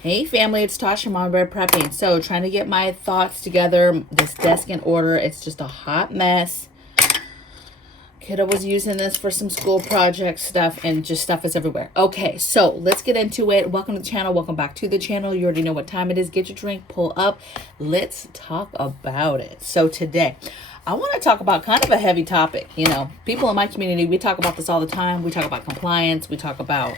Hey family, it's Tasha, Mama Bear Prepping. So trying to get my thoughts together, this desk in order. It's just a hot mess. Kiddo was using this for some school project stuff and just stuff is everywhere. Okay, so let's get into it. Welcome to the channel. Welcome back to the channel. You already know what time it is. Get your drink, pull up. Let's talk about it. So today, I want to talk about kind of a heavy topic. You know, people in my community, we talk about this all the time. We talk about compliance. We talk about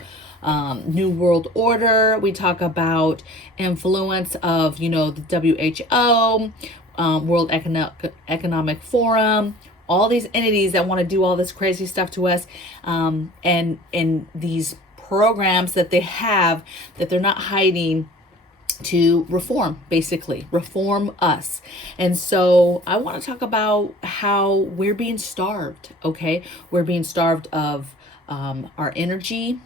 New World Order. We talk about influence of, the WHO, World Economic Forum, all these entities that want to do all this crazy stuff to us, and these programs that they have that they're not hiding to basically reform us. And so I want to talk about how we're being starved. Okay, we're being starved of our energy,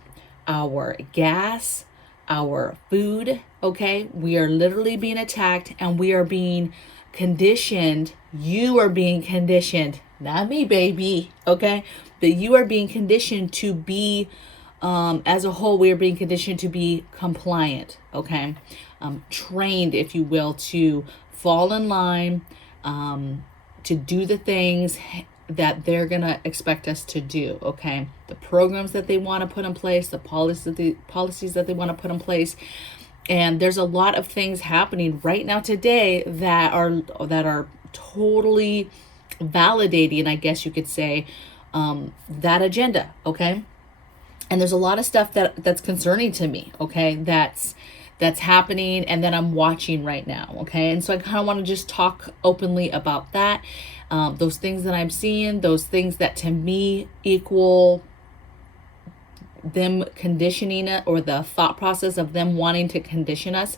our gas, our food. Okay, we are literally being attacked and we are being conditioned. You are being conditioned, not me, baby. Okay, but you are being conditioned to be, as a whole, we are being conditioned to be compliant. Okay, trained, if you will, to fall in line, to do the things that they're gonna expect us to do. Okay, the programs that they want to put in place, the policies that they want to put in place, and there's a lot of things happening right now today that are totally validating, I guess you could say, that agenda. Okay, and there's a lot of stuff that's concerning to me. Okay, that's happening and that I'm watching right now. Okay, and so I kind of want to just talk openly about that. Those things that I'm seeing, those things that to me equal them conditioning it, or the thought process of them wanting to condition us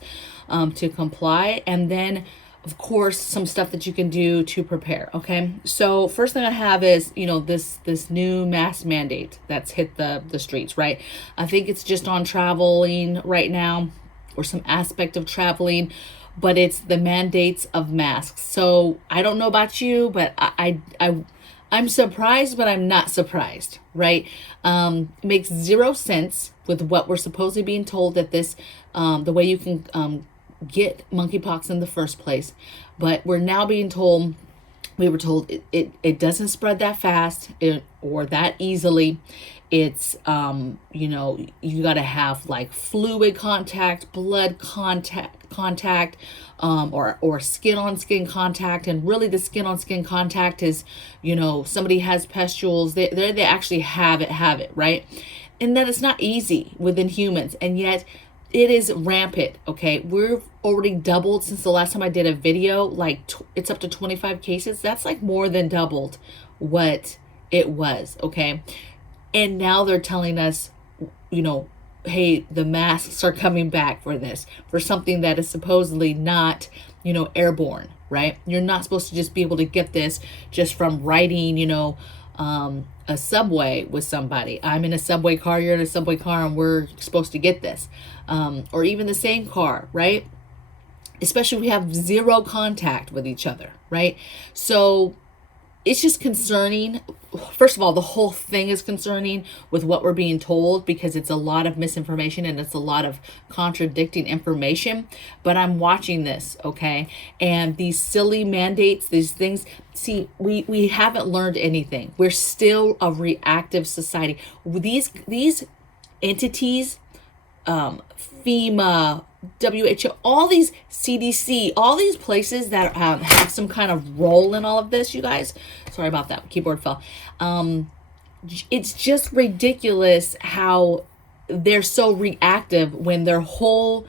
to comply. And then, of course, some stuff that you can do to prepare. Okay, so first thing I have is, this new mask mandate that's hit the streets, right? I think it's just on traveling right now, or some aspect of traveling, but it's the mandates of masks. So I don't know about you, but I'm surprised, but I'm not surprised, right? It makes zero sense with what we're supposedly being told, that this, the way you can get monkeypox in the first place. But we're now being told, we were told it doesn't spread that fast or that easily. It's, you got to have like fluid contact, blood contact, or skin on skin contact. And really the skin on skin contact is, somebody has pustules, they actually have it, right? And that it's not easy within humans. And yet it is rampant. Okay, we're already doubled since the last time I did a video. Like it's up to 25 cases. That's like more than doubled what it was. Okay, and now they're telling us, hey, the masks are coming back for this, for something that is supposedly not, airborne, right? You're not supposed to just be able to get this just from riding, a subway with somebody. I'm in a subway car, you're in a subway car, and we're supposed to get this. Or even the same car, right? Especially if we have zero contact with each other, right? So it's just concerning. First of all, the whole thing is concerning with what we're being told, because it's a lot of misinformation and it's a lot of contradicting information. But I'm watching this, okay? And these silly mandates, these things, see, we haven't learned anything. We're still a reactive society. These entities, FEMA, WHO, all these CDC, all these places that have some kind of role in all of this, you guys. Sorry about that. Keyboard fell. It's just ridiculous how they're so reactive when their whole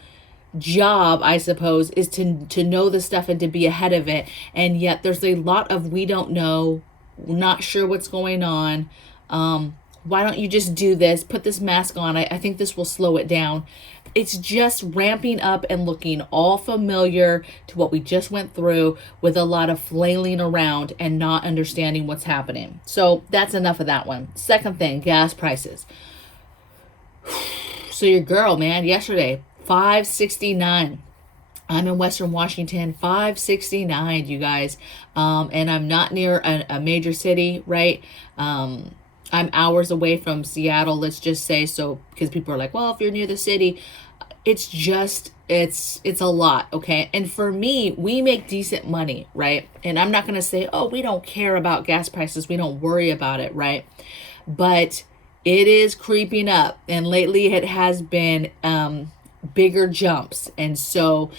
job, I suppose, is to know the stuff and to be ahead of it. And yet there's a lot of we don't know, not sure what's going on. Why don't you just do this? Put this mask on. I think this will slow it down. It's just ramping up and looking all familiar to what we just went through, with a lot of flailing around and not understanding what's happening. So that's enough of that one. Second thing, gas prices. So your girl, man, yesterday, $5.69. I'm in Western Washington, $5.69, you guys. And I'm not near a major city, right? I'm hours away from Seattle, let's just say. So because people are like, well, if you're near the city, it's just, it's a lot, okay? And for me, we make decent money, right? And I'm not going to say, oh, we don't care about gas prices, we don't worry about it, right? But it is creeping up, and lately it has been bigger jumps. And so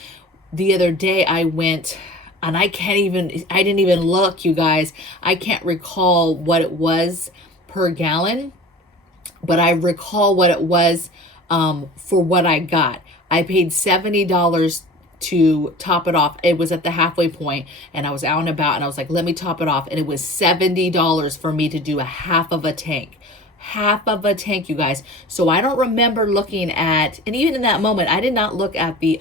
the other day I went, and I didn't even look, you guys. I can't recall what it was per gallon, but I recall what it was for what I got. I paid $70 to top it off. It was at the halfway point, and I was out and about, and I was like, let me top it off. And it was $70 for me to do a half of a tank. Half of a tank, you guys. So I don't remember looking at, and even in that moment, I did not look at the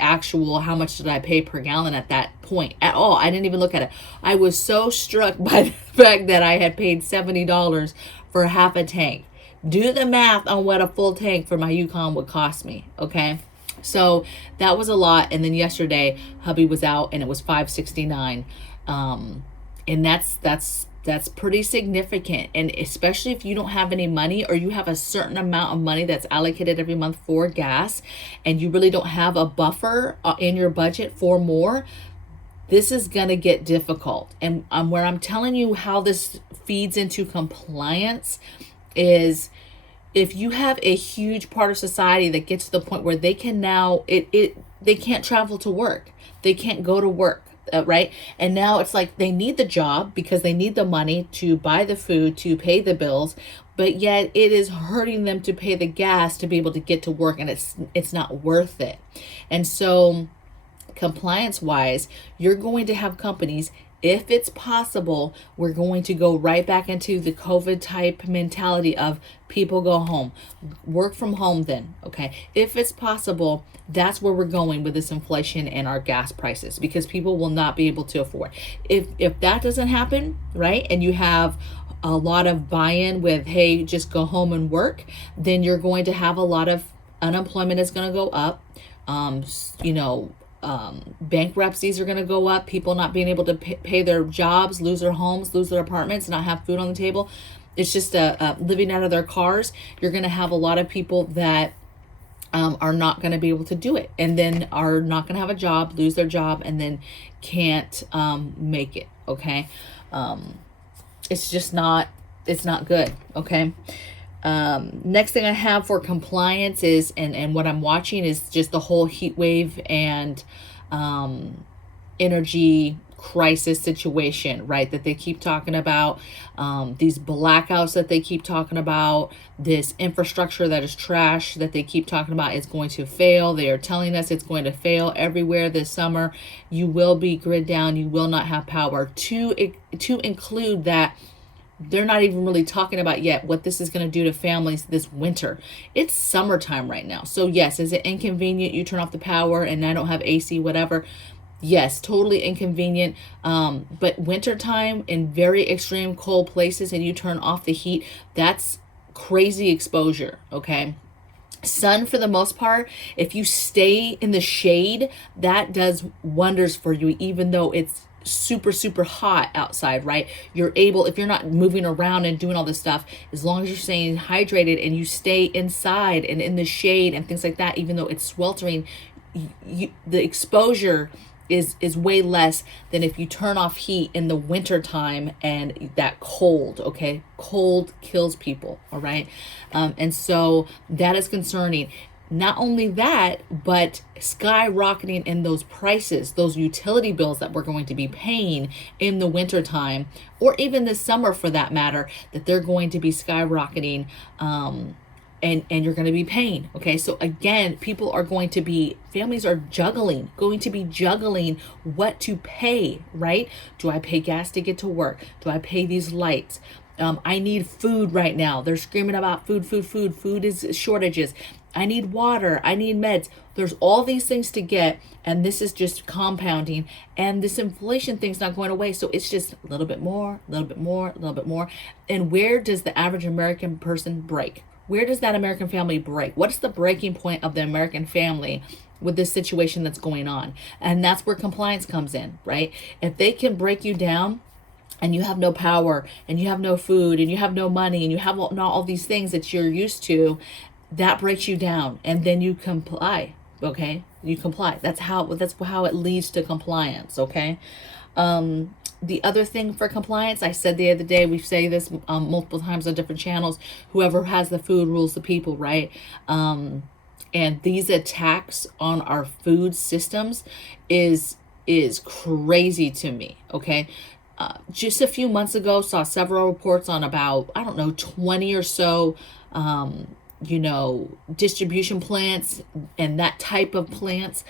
actual how much did I pay per gallon at that point at all. I didn't even look at it. I was so struck by the fact that I had paid $70 for half a tank. Do the math on what a full tank for my Yukon would cost me, okay? So that was a lot. And then yesterday, hubby was out and it was $5.69. And that's pretty significant. And especially if you don't have any money, or you have a certain amount of money that's allocated every month for gas, and you really don't have a buffer in your budget for more, this is going to get difficult. And where I'm telling you how this feeds into compliance is, if you have a huge part of society that gets to the point where they can now, they can't travel to work. They can't go to work. Right? And now it's like they need the job because they need the money to buy the food, to pay the bills, but yet it is hurting them to pay the gas to be able to get to work, and it's not worth it. And so compliance wise, you're going to have companies, if it's possible, we're going to go right back into the COVID type mentality of people go home, work from home then, okay? If it's possible, that's where we're going with this inflation and our gas prices, because people will not be able to afford. If that doesn't happen, right, and you have a lot of buy-in with, hey, just go home and work, then you're going to have a lot of unemployment is going to go up. Bankruptcies are going to go up. People not being able to pay their jobs, lose their homes, lose their apartments, not have food on the table. It's just living out of their cars. You're going to have a lot of people that are not going to be able to do it, and then are not going to have a job, lose their job, and then can't make it. Okay. It's just not, it's not good. Okay. Next thing I have for compliance is, and what I'm watching is just the whole heat wave and energy crisis situation, right? That they keep talking about, these blackouts that they keep talking about, this infrastructure that is trash that they keep talking about is going to fail. They are telling us it's going to fail everywhere this summer. You will be grid down. You will not have power. To include that, they're not even really talking about yet what this is going to do to families this winter. It's summertime right now. So yes, is it inconvenient? You turn off the power and I don't have AC, whatever. Yes, totally inconvenient. But wintertime in very extreme cold places and you turn off the heat, that's crazy exposure. Okay. Sun, for the most part, if you stay in the shade, that does wonders for you, even though it's super hot outside, right? You're able, if you're not moving around and doing all this stuff, as long as you're staying hydrated and you stay inside and in the shade and things like that, even though it's sweltering, the exposure is way less than if you turn off heat in the winter time and that cold. Okay, cold kills people. All right. And so that is concerning. Not only that, but skyrocketing in those prices, those utility bills that we're going to be paying in the wintertime, or even this summer for that matter, that they're going to be skyrocketing, and you're going to be paying. Okay, so again, families are going to be juggling what to pay, right? Do I pay gas to get to work? Do I pay these lights? I need food right now. They're screaming about food. Food is shortages. I need water. I need meds. There's all these things to get, and this is just compounding, and this inflation thing's not going away. So it's just a little bit more, a little bit more, a little bit more. And where does the average American person break? Where does that American family break? What's the breaking point of the American family with this situation that's going on? And that's where compliance comes in, right? If they can break you down, and you have no power, and you have no food, and you have no money, and you have not all these things that you're used to, that breaks you down, and then you comply. Okay, you comply. That's how it leads to compliance. Okay. The other thing for compliance, I said the other day, we say this multiple times on different channels, whoever has the food rules the people, right? And these attacks on our food systems is crazy to me. Okay. Just a few months ago, saw several reports on about, I don't know, 20 or so distribution plants and that type of plants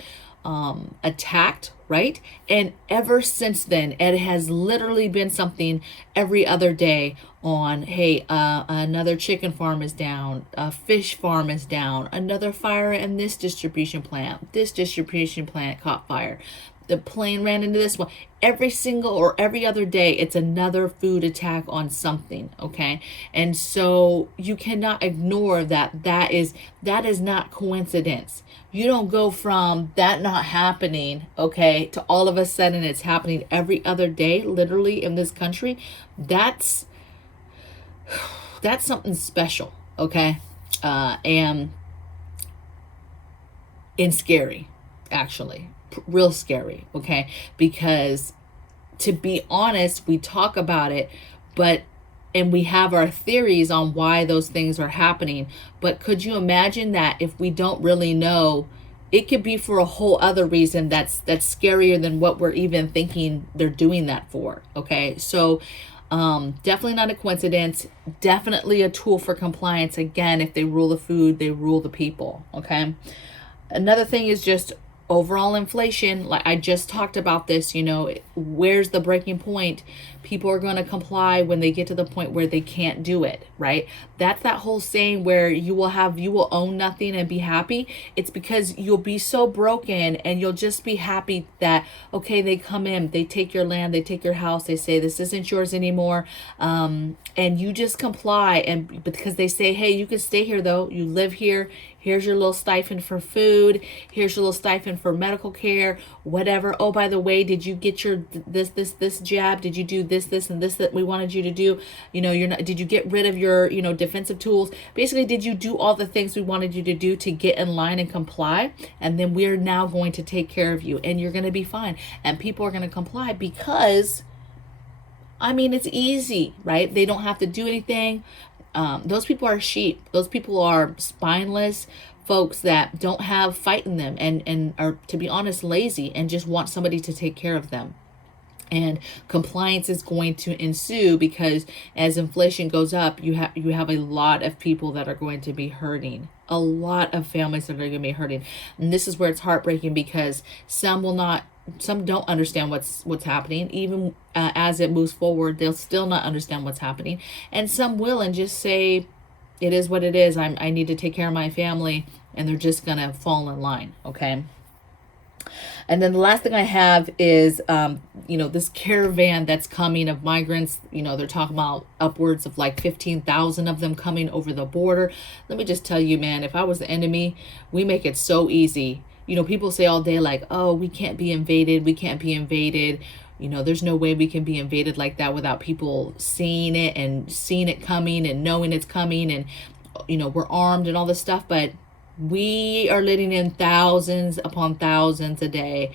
attacked, right? And ever since then, it has literally been something every other day on, hey, another chicken farm is down, a fish farm is down, another fire in this distribution plant caught fire. The plane ran into this one. Every single or every other day, it's another food attack on something. Okay. And so you cannot ignore that is not coincidence. You don't go from that not happening, okay, to all of a sudden it's happening every other day, literally in this country. That's something special. Okay. And scary, actually. Real scary, okay? Because to be honest, we talk about it, and we have our theories on why those things are happening. But could you imagine that if we don't really know, it could be for a whole other reason that's scarier than what we're even thinking they're doing that for, okay? So definitely not a coincidence. Definitely a tool for compliance. Again, if they rule the food, they rule the people, okay? Another thing is just overall inflation. Like I just talked about this, where's the breaking point? People are going to comply when they get to the point where they can't do it, right? That's that whole saying where you will own nothing and be happy. It's because you'll be so broken and you'll just be happy that, okay, they come in, they take your land, they take your house, they say this isn't yours anymore. And you just comply. And because they say, hey, you can stay here though, you live here. Here's your little stipend for food. Here's your little stipend for medical care, whatever. Oh, by the way, did you get your this jab? Did you do this and this that we wanted you to do? Did you get rid of your, defensive tools? Basically, did you do all the things we wanted you to do to get in line and comply? And then we're now going to take care of you and you're going to be fine. And people are going to comply because, it's easy, right? They don't have to do anything. Those people are sheep. Those people are spineless folks that don't have fight in them and are, to be honest, lazy and just want somebody to take care of them. And compliance is going to ensue because as inflation goes up, you have a lot of people that are going to be hurting. A lot of families that are going to be hurting. And this is where it's heartbreaking because some don't understand what's happening. Even as it moves forward, they'll still not understand what's happening. And some will and just say, it is what it is. I need to take care of my family. And they're just going to fall in line. Okay. And then the last thing I have is, this caravan that's coming of migrants. They're talking about upwards of like 15,000 of them coming over the border. Let me just tell you, man, if I was the enemy, we make it so easy. People say all day like, oh, we can't be invaded. We can't be invaded. There's no way we can be invaded like that without people seeing it coming and knowing it's coming. And, we're armed and all this stuff. But we are letting in thousands upon thousands a day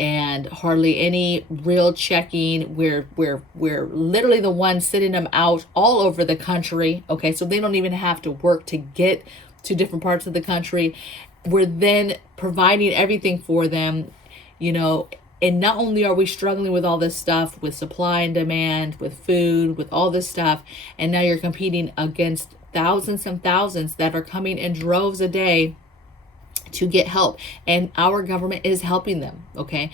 and hardly any real checking. We're literally the ones sitting them out all over the country. Okay, so they don't even have to work to get to different parts of the country. We're then providing everything for them, and not only are we struggling with all this stuff, with supply and demand, with food, with all this stuff, and now you're competing against thousands and thousands that are coming in droves a day to get help. And our government is helping them, okay?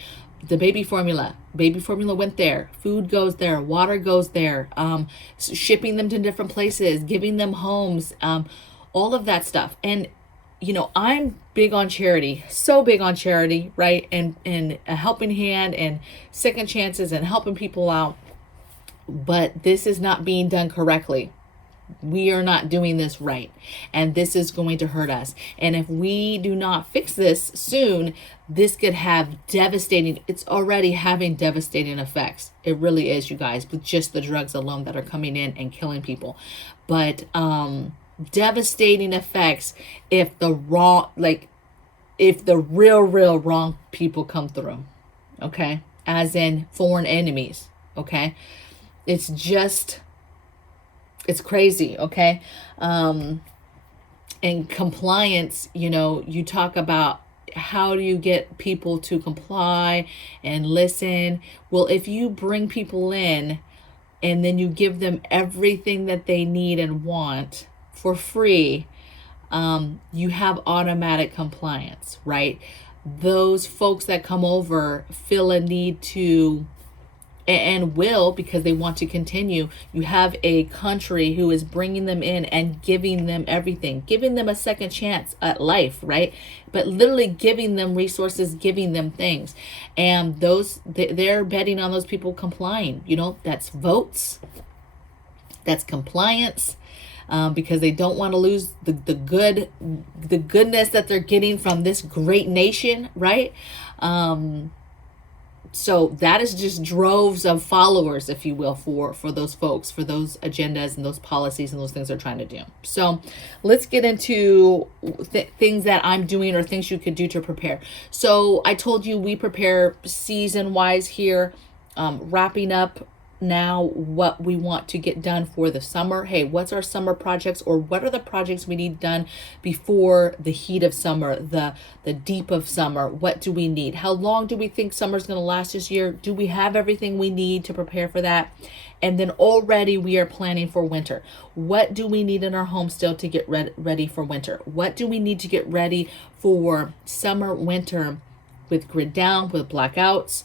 The baby formula went there. Food goes there. Water goes there. Shipping them to different places, giving them homes, all of that stuff. And I'm big on charity, so big on charity, right? And a helping hand and second chances and helping people out. But this is not being done correctly. We are not doing this right. And this is going to hurt us. And if we do not fix this soon, this could have it's already having devastating effects. It really is, you guys, with just the drugs alone that are coming in and killing people. But, devastating effects if the wrong, like if the real wrong people come through. Okay. As in foreign enemies. Okay. It's just, it's crazy. Okay. And compliance, you talk about how do you get people to comply and listen? Well, if you bring people in and then you give them everything that they need and want for free, you have automatic compliance, right? Those folks that come over feel a need to, and will, because they want to continue. You have a country who is bringing them in and giving them everything, giving them a second chance at life, right? But literally giving them resources, giving them things. And they're betting on those people complying. That's votes, that's compliance. Because they don't want to lose the goodness that they're getting from this great nation, right? So that is just droves of followers, if you will, for those folks, for those agendas and those policies and those things they're trying to do. So let's get into things that I'm doing or things you could do to prepare. So I told you we prepare season-wise here, wrapping up now what we want to get done for the summer. Hey, what's our summer projects, or what are the projects we need done before the heat of summer, the deep of summer? What do we need? How long do we think summer's going to last this year? Do we have everything we need to prepare for that? And then already we are planning for winter. What do we need in our home still to get ready for winter? What do we need to get ready for summer, winter, with grid down, with blackouts,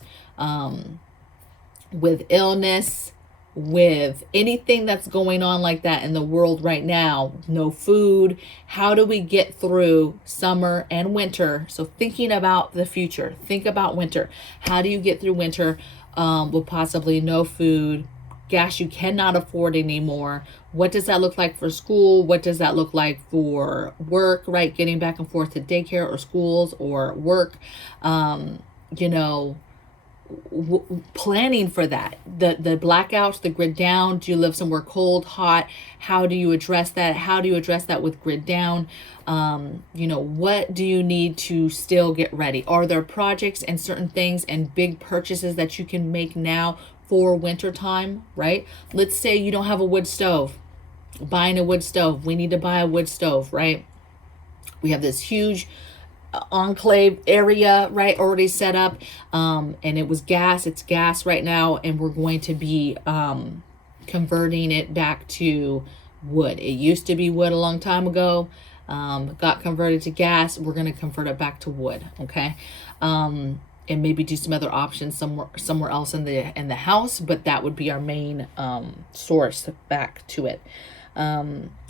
with illness, with anything that's going on like that in the world right now? No food. How do we get through summer and winter? So thinking about the future, think about winter. How do you get through winter with possibly no food, gas you cannot afford anymore? What does that look like for school? What does that look like for work, right? Getting back and forth to daycare or schools or work, planning for that, the blackouts, the grid down. Do you live somewhere cold, hot? How do you address that? How do you address that with grid down? What do you need to still get ready? Are there projects and certain things and big purchases that you can make now for winter time, right? Let's say you don't have a wood stove. Buying a wood stove. We need to buy a wood stove, right? We have this huge enclave area, right, already set up, and it's gas right now, and we're going to be converting it back to wood. It used to be wood a long time ago, got converted to gas. We're going to convert it back to wood, okay? And maybe do some other options somewhere else in the house, but that would be our main source back to it.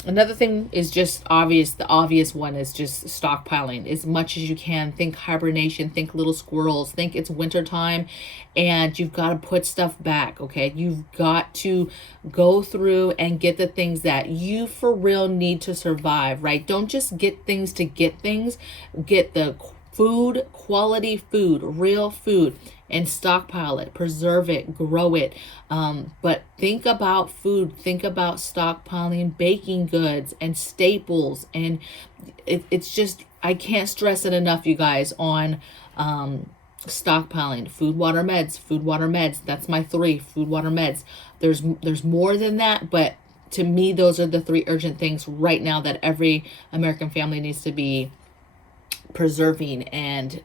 Another thing is just obvious. The obvious one is just stockpiling as much as you can. Think hibernation, think little squirrels, think it's winter time and you've got to put stuff back. Okay. You've got to go through and get the things that you for real need to survive, right? Don't just get things to get things. Get the food, quality food, real food, and stockpile it, preserve it, grow it. But think about food, think about stockpiling baking goods and staples. And it's just, I can't stress it enough, you guys, on stockpiling food, water, meds. That's my 3, food, water, meds. There's more than that, but to me, those are the 3 urgent things right now that every American family needs to be preserving and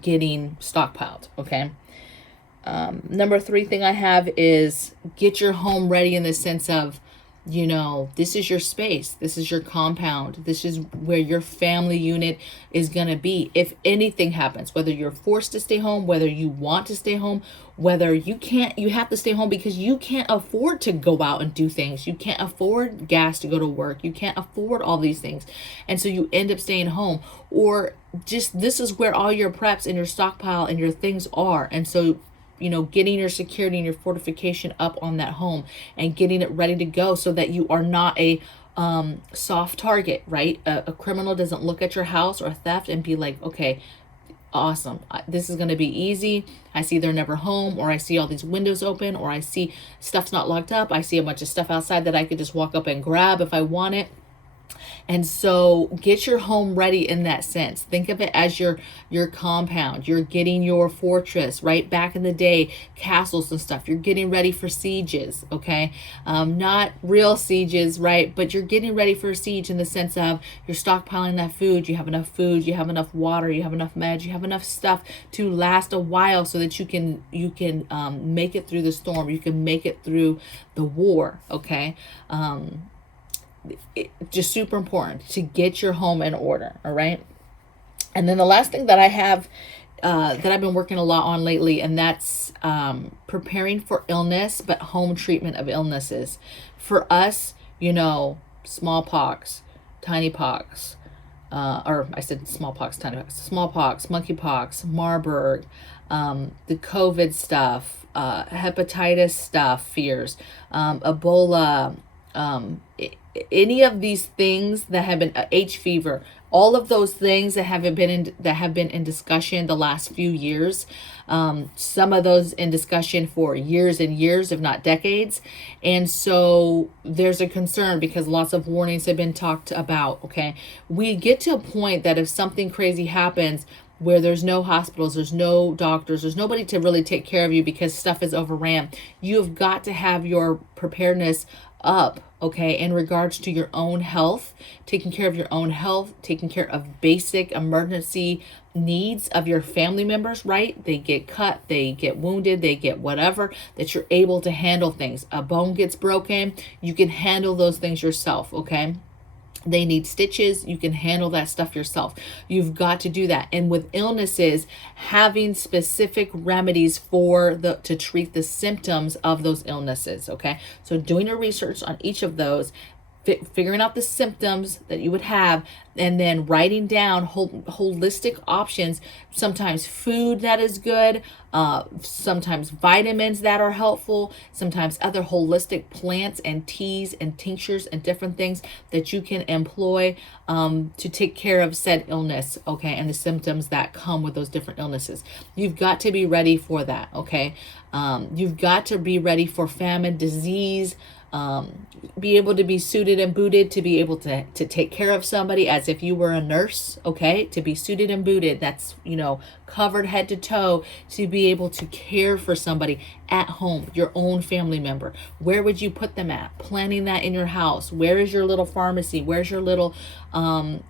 getting stockpiled. Okay. Number 3 thing I have is get your home ready in the sense of, this is your space. This is your compound. This is where your family unit is going to be. If anything happens, whether you're forced to stay home, whether you want to stay home, whether you have to stay home because you can't afford to go out and do things. You can't afford gas to go to work. You can't afford all these things. And so you end up staying home, or just, this is where all your preps and your stockpile and your things are. And so, getting your security and your fortification up on that home and getting it ready to go so that you are not a soft target, right? A criminal doesn't look at your house or a theft and be like, okay, awesome, this is going to be easy. I see they're never home, or I see all these windows open, or I see stuff's not locked up. I see a bunch of stuff outside that I could just walk up and grab if I want it. And so get your home ready in that sense. Think of it as your compound. You're getting your fortress, right? Back in the day, castles and stuff. You're getting ready for sieges, okay? Not real sieges, right? But you're getting ready for a siege in the sense of you're stockpiling that food. You have enough food. You have enough water. You have enough meds. You have enough stuff to last a while so that you can make it through the storm. You can make it through the war, okay? Just super important to get your home in order. All right. And then the last thing that I have that I've been working a lot on lately, and that's preparing for illness, but home treatment of illnesses. For us, smallpox, tiny pox, or I said smallpox, tiny pox, smallpox, monkeypox, Marburg, the COVID stuff, hepatitis stuff, fears, Ebola, any of these things that have been H fever, all of those things that have been in discussion the last few years, some of those in discussion for years and years, if not decades. And so there's a concern because lots of warnings have been talked about. Okay, we get to a point that if something crazy happens where there's no hospitals, there's no doctors, there's nobody to really take care of you because stuff is overran, you've got to have your preparedness up, okay, in regards to your own health, taking care of your own health, taking care of basic emergency needs of your family members, right? They get cut, they get wounded, they get whatever, that you're able to handle things. A bone gets broken, you can handle those things yourself, okay? They need stitches, you can handle that stuff yourself. You've got to do that. And with illnesses, having specific remedies to treat the symptoms of those illnesses, okay? So doing your research on each of those, figuring out the symptoms that you would have, and then writing down holistic options, sometimes food that is good, sometimes vitamins that are helpful, sometimes other holistic plants and teas and tinctures and different things that you can employ to take care of said illness, okay, and the symptoms that come with those different illnesses. You've got to be ready for that, okay? You've got to be ready for famine, disease, be able to be suited and booted to be able to take care of somebody as if you were a nurse, okay? To be suited and booted, that's, covered head to toe, to be able to care for somebody at home, your own family member. Where would you put them at? Planning that in your house. Where is your little pharmacy? Where's your little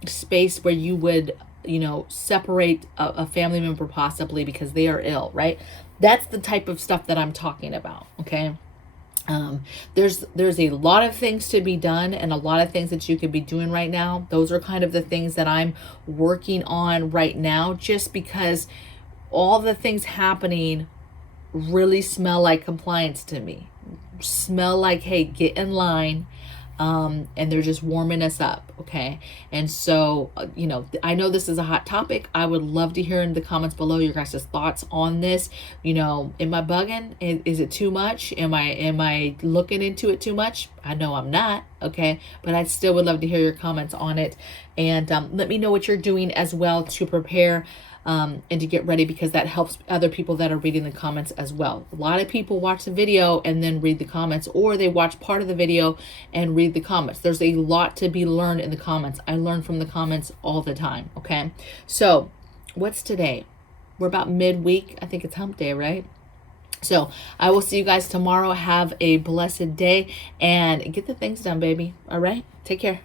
space where you would, separate a family member possibly because they are ill, right? That's the type of stuff that I'm talking about, okay? There's a lot of things to be done and a lot of things that you could be doing right now. Those are kind of the things that I'm working on right now, just because all the things happening really smell like compliance to me. Smell like, hey, get in line. And they're just warming us up, okay? And so, I know this is a hot topic. I would love to hear in the comments below your guys' thoughts on this. Am I bugging? Is it too much? Am I looking into it too much? I know I'm not, okay? But I still would love to hear your comments on it. And let me know what you're doing as well to prepare and to get ready, because that helps other people that are reading the comments as well. A lot of people watch the video and then read the comments, or they watch part of the video and read the comments. There's a lot to be learned in the comments. I learn from the comments all the time, okay? So what's today? We're about midweek. I think it's hump day, right? So I will see you guys tomorrow. Have a blessed day and get the things done, baby. All right? Take care.